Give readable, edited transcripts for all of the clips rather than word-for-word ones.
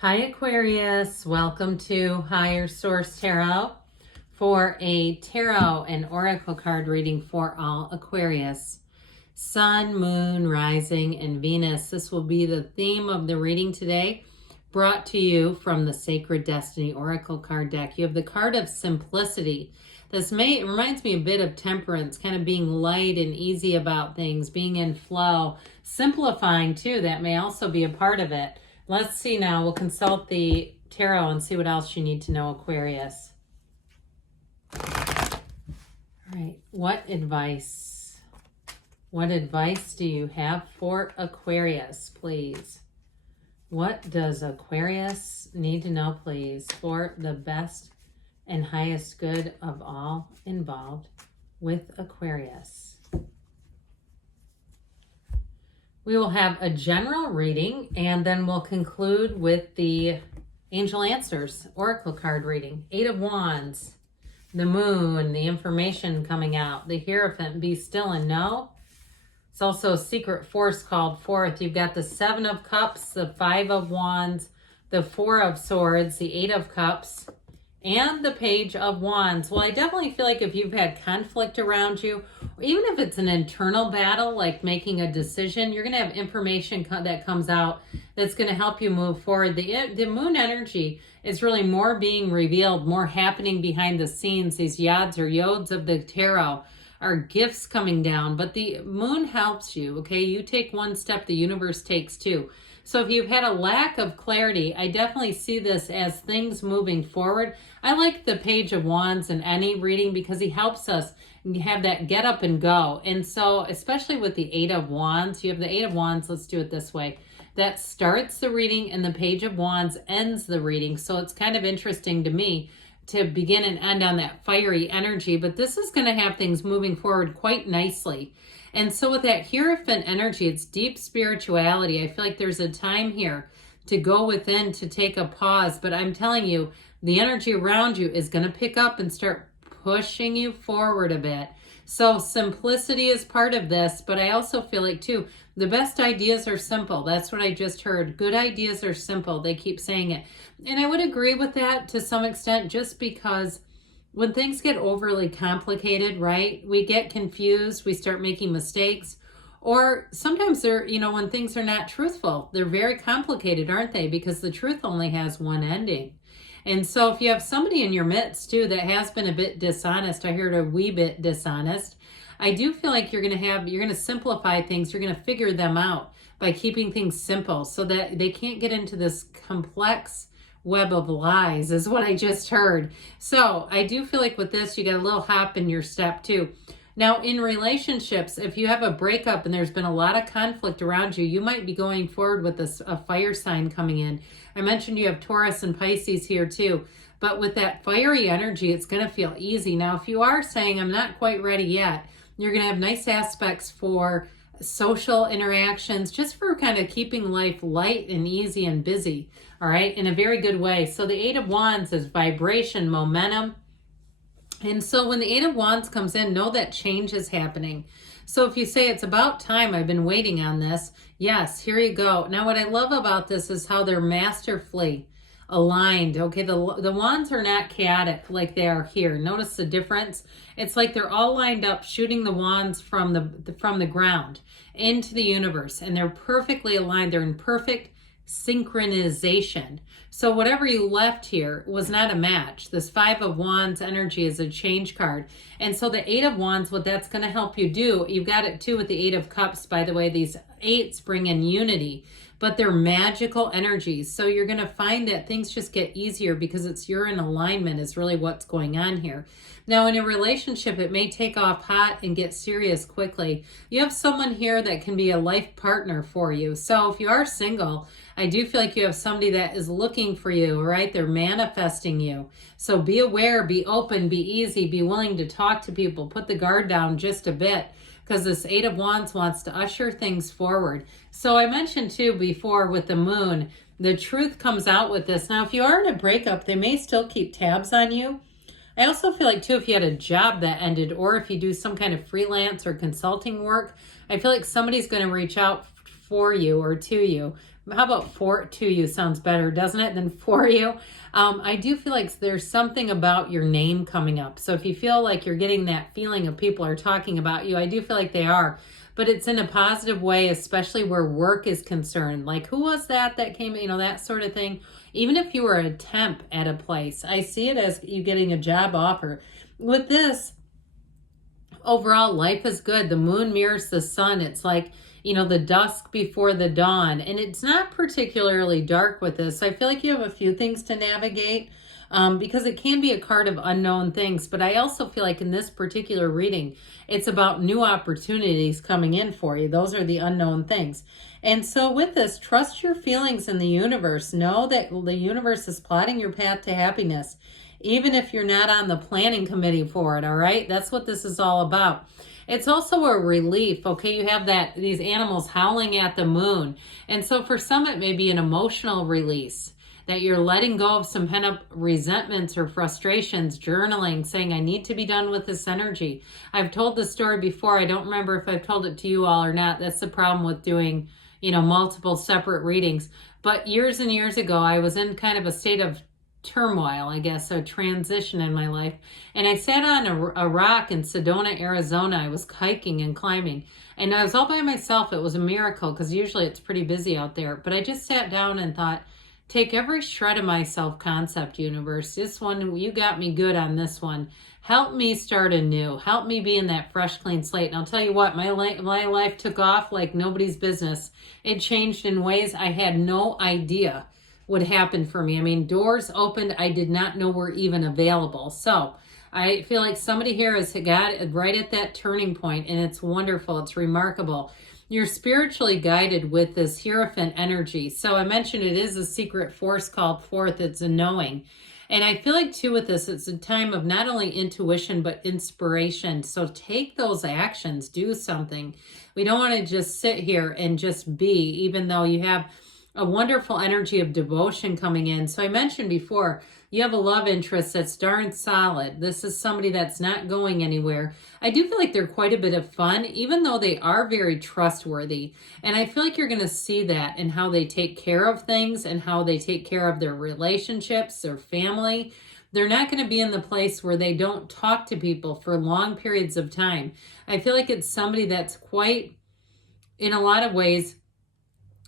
Hi Aquarius, welcome to Higher Source Tarot for a tarot and oracle card reading for all Aquarius. Sun, Moon, Rising, and Venus. This will be the theme of the reading today, brought to you from the Sacred Destiny Oracle card deck. You have the card of Simplicity. It reminds me a bit of Temperance, kind of being light and easy about things, being in flow, simplifying too. That may also be a part of it. Let's see now. We'll consult the tarot and see what else you need to know, Aquarius. All right. What advice do you have for Aquarius, please? What does Aquarius need to know, please, for the best and highest good of all involved with Aquarius? We will have a general reading, and then we'll conclude with the Angel Answers Oracle card reading. 8 of Wands, the Moon, the information coming out, the Hierophant, be still and know. It's also a secret force called forth. You've got the 7 of Cups, the 5 of Wands, the 4 of Swords, the 8 of Cups, and the Page of Wands. Well, I definitely feel like if you've had conflict around you, or even if it's an internal battle, like making a decision, you're going to have information that comes out that's going to help you move forward. The moon energy is really more being revealed, more happening behind the scenes. These yads or yods of the tarot are gifts coming down, but the moon helps you, okay? You take one step, the universe takes two. So if you've had a lack of clarity, I definitely see this as things moving forward. I like the Page of Wands in any reading because he helps us have that get up and go. And so especially with the 8 of Wands, you have the 8 of Wands, let's do it this way. That starts the reading and the Page of Wands ends the reading. So it's kind of interesting to me to begin and end on that fiery energy, but this is going to have things moving forward quite nicely. And so with that Hierophant energy, it's deep spirituality. I feel like there's a time here to go within, to take a pause. But I'm telling you, the energy around you is going to pick up and start pushing you forward a bit. So simplicity is part of this, but I also feel like too, the best ideas are simple. That's what I just heard. Good ideas are simple. They keep saying it. And I would agree with that to some extent, just because when things get overly complicated, right? We get confused, we start making mistakes, or sometimes they're, when things are not truthful, they're very complicated, aren't they? Because the truth only has one ending. And so if you have somebody in your midst too that has been a bit dishonest, I heard a wee bit dishonest, I do feel like you're going to simplify things. You're going to figure them out by keeping things simple so that they can't get into this complex web of lies, is what I just heard. So I do feel like with this, you got a little hop in your step too. Now in relationships, if you have a breakup and there's been a lot of conflict around you, you might be going forward with a fire sign coming in. I mentioned you have Taurus and Pisces here too, but with that fiery energy, it's going to feel easy. Now, if you are saying, I'm not quite ready yet, you're going to have nice aspects for social interactions, just for kind of keeping life light and easy and busy, all right, in a very good way. So the 8 of Wands is vibration, momentum. And so when the 8 of Wands comes in, know that change is happening. So if you say it's about time, I've been waiting on this, yes, here you go. Now what I love about this is how they're masterfully aligned. Okay, the wands are not chaotic like they are here. Notice the difference. It's like they're all lined up, shooting the wands from the ground into the universe, and they're perfectly aligned. They're in perfect synchronization. So whatever you left here was not a match. This 5 of Wands energy is a change card. And so the 8 of Wands, what that's going to help you do, you've got it too with the 8 of Cups, by the way. These 8s bring in unity, but they're magical energies. So you're going to find that things just get easier because you're in alignment is really what's going on here. Now in a relationship, it may take off hot and get serious quickly. You have someone here that can be a life partner for you. So if you are single, I do feel like you have somebody that is looking for you, right? They're manifesting you. So be aware, be open, be easy, be willing to talk to people, put the guard down just a bit, because this 8 of Wands wants to usher things forward. So I mentioned too before with the moon, the truth comes out with this. Now, if you are in a breakup, they may still keep tabs on you. I also feel like too, if you had a job that ended, or if you do some kind of freelance or consulting work, I feel like somebody's going to reach out for you or to you How about to you sounds better, doesn't it, than for you? I do feel like there's something about your name coming up. So if you feel like you're getting that feeling of people are talking about you, I do feel like they are. But it's in a positive way, especially where work is concerned. Like, who was that came, that sort of thing. Even if you were a temp at a place, I see it as you getting a job offer. With this, overall, life is good. The moon mirrors the sun. It's like, the dusk before the dawn. And it's not particularly dark with this. I feel like you have a few things to navigate because it can be a card of unknown things. But I also feel like in this particular reading, it's about new opportunities coming in for you. Those are the unknown things. And so with this, trust your feelings in the universe. Know that the universe is plotting your path to happiness, even if you're not on the planning committee for it, all right? That's what this is all about. It's also a relief, okay? You have these animals howling at the moon. And so for some, it may be an emotional release, that you're letting go of some pent-up resentments or frustrations, journaling, saying, I need to be done with this energy. I've told this story before. I don't remember if I've told it to you all or not. That's the problem with doing, multiple separate readings. But years and years ago, I was in kind of a state of turmoil, I guess, a transition in my life. And I sat on a rock in Sedona, Arizona. I was hiking and climbing, and I was all by myself. It was a miracle because usually it's pretty busy out there. But I just sat down and thought, take every shred of my self-concept, universe. This one, you got me good on this one. Help me start anew. Help me be in that fresh, clean slate. And I'll tell you what, my life took off like nobody's business. It changed in ways I had no idea would happen for me. I mean, doors opened I did not know were even available. So I feel like somebody here has got it right at that turning point, and it's wonderful. It's remarkable. You're spiritually guided with this Hierophant energy. So I mentioned it is a secret force called forth. It's a knowing. And I feel like too with this, it's a time of not only intuition, but inspiration. So take those actions, do something. We don't want to just sit here and just be, even though you have a wonderful energy of devotion coming in. So I mentioned before, you have a love interest that's darn solid. This is somebody that's not going anywhere. I do feel like they're quite a bit of fun, even though they are very trustworthy. And I feel like you're going to see that in how they take care of things and how they take care of their relationships, their family. They're not going to be in the place where they don't talk to people for long periods of time. I feel like it's somebody that's quite, in a lot of ways,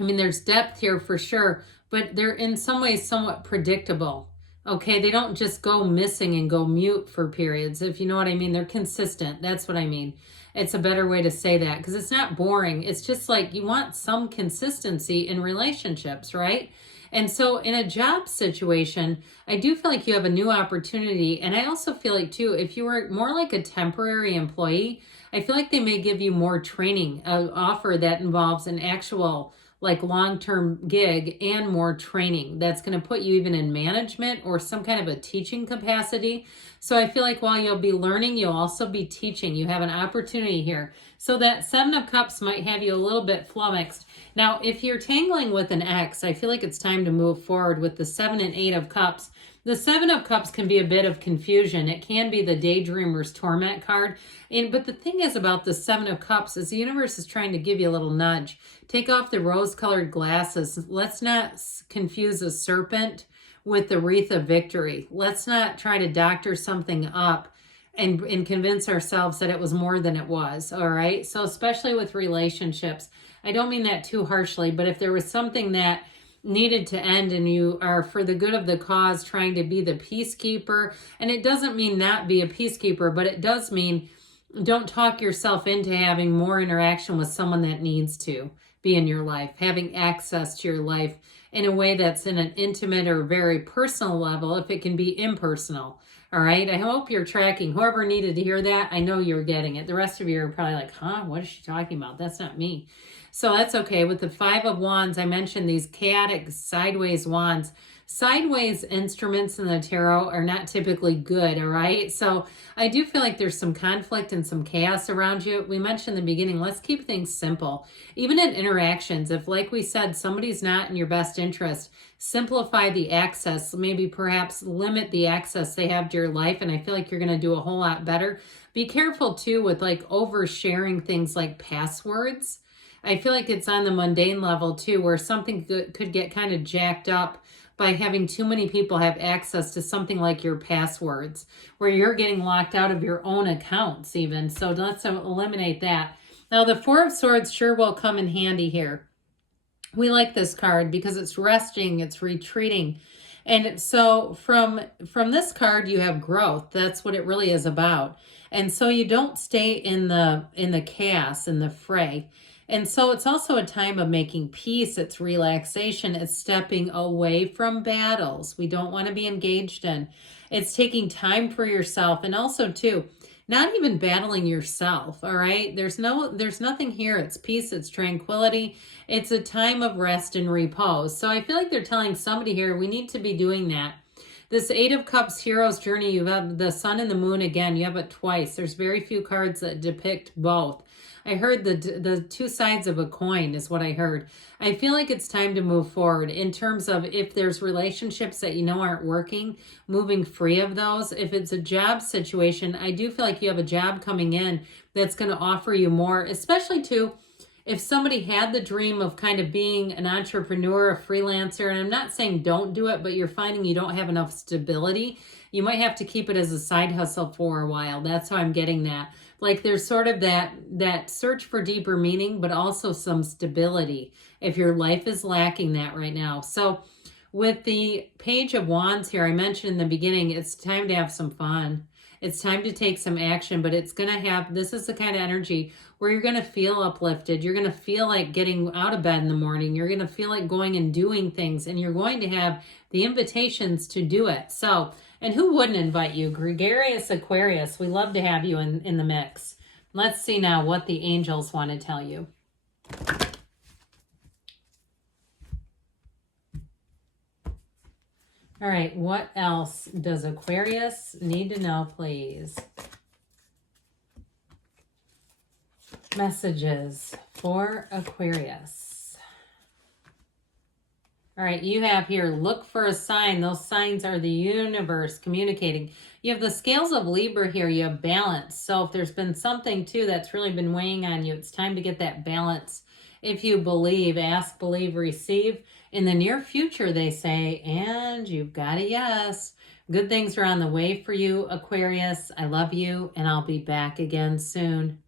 I mean, there's depth here for sure, but they're in some ways somewhat predictable. Okay, they don't just go missing and go mute for periods, if you know what I mean. They're consistent. That's what I mean. It's a better way to say that because it's not boring. It's just like you want some consistency in relationships, right? And so in a job situation, I do feel like you have a new opportunity. And I also feel like too, if you were more like a temporary employee, I feel like they may give you more training, an offer that involves an actual like long-term gig and more training that's going to put you even in management or some kind of a teaching capacity. So I feel like while you'll be learning, you'll also be teaching. You have an opportunity here. So that Seven of Cups might have you a little bit flummoxed. Now, if you're tangling with an ex, I feel like it's time to move forward with the 7 and 8 of Cups. The 7 of Cups can be a bit of confusion. It can be the Daydreamer's Torment card. But the thing is about the 7 of Cups is the universe is trying to give you a little nudge. Take off the rose-colored glasses. Let's not confuse a serpent with the wreath of victory. Let's not try to doctor something up and convince ourselves that it was more than it was, all right? So especially with relationships, I don't mean that too harshly, but if there was something that needed to end and you are for the good of the cause trying to be the peacekeeper, and it doesn't mean not be a peacekeeper, but it does mean don't talk yourself into having more interaction with someone that needs to be in your life, having access to your life in a way that's in an intimate or very personal level, if it can be impersonal. All right. I hope you're tracking. Whoever needed to hear that, I know you're getting it. The rest of you are probably like, huh, what is she talking about? That's not me. So that's okay. With the 5 of Wands, I mentioned these chaotic sideways wands. Sideways instruments in the tarot are not typically good, all right? So I do feel like there's some conflict and some chaos around you. We mentioned in the beginning, let's keep things simple. Even in interactions, if, like we said, somebody's not in your best interest, simplify the access, maybe perhaps limit the access they have to your life, and I feel like you're going to do a whole lot better. Be careful, too, with like oversharing things like passwords. I feel like it's on the mundane level too, where something could get kind of jacked up by having too many people have access to something like your passwords, where you're getting locked out of your own accounts even. So let's eliminate that. Now, the Four of Swords sure will come in handy here. We like this card because it's resting, it's retreating. And so from this card, you have growth. That's what it really is about. And so you don't stay in the chaos, in the fray. And so it's also a time of making peace. It's relaxation. It's stepping away from battles we don't want to be engaged in. It's taking time for yourself. And also, too, not even battling yourself, all right? There's nothing here. It's peace. It's tranquility. It's a time of rest and repose. So I feel like they're telling somebody here, we need to be doing that. This Eight of Cups hero's journey, you have the sun and the moon again. You have it twice. There's very few cards that depict both. I heard the two sides of a coin is what I heard. I feel like it's time to move forward in terms of if there's relationships that you know aren't working, moving free of those. If it's a job situation, I do feel like you have a job coming in that's going to offer you more, especially too, if somebody had the dream of kind of being an entrepreneur, a freelancer, and I'm not saying don't do it, but you're finding you don't have enough stability, you might have to keep it as a side hustle for a while. That's how I'm getting that. Like there's sort of that search for deeper meaning, but also some stability if your life is lacking that right now. So with the Page of Wands here, I mentioned in the beginning, it's time to have some fun. It's time to take some action, but it's going to have, this is the kind of energy where you're going to feel uplifted. You're going to feel like getting out of bed in the morning. You're going to feel like going and doing things, and you're going to have the invitations to do it. So, and who wouldn't invite you? Gregarious Aquarius, we love to have you in the mix. Let's see now what the angels want to tell you. All right, what else does Aquarius need to know, please? Messages for Aquarius. All right, you have here, look for a sign. Those signs are the universe communicating. You have the scales of Libra here. You have balance. So if there's been something, too, that's really been weighing on you, it's time to get that balance. If you believe, ask, believe, receive. In the near future, they say, and you've got a yes. Good things are on the way for you, Aquarius. I love you, and I'll be back again soon.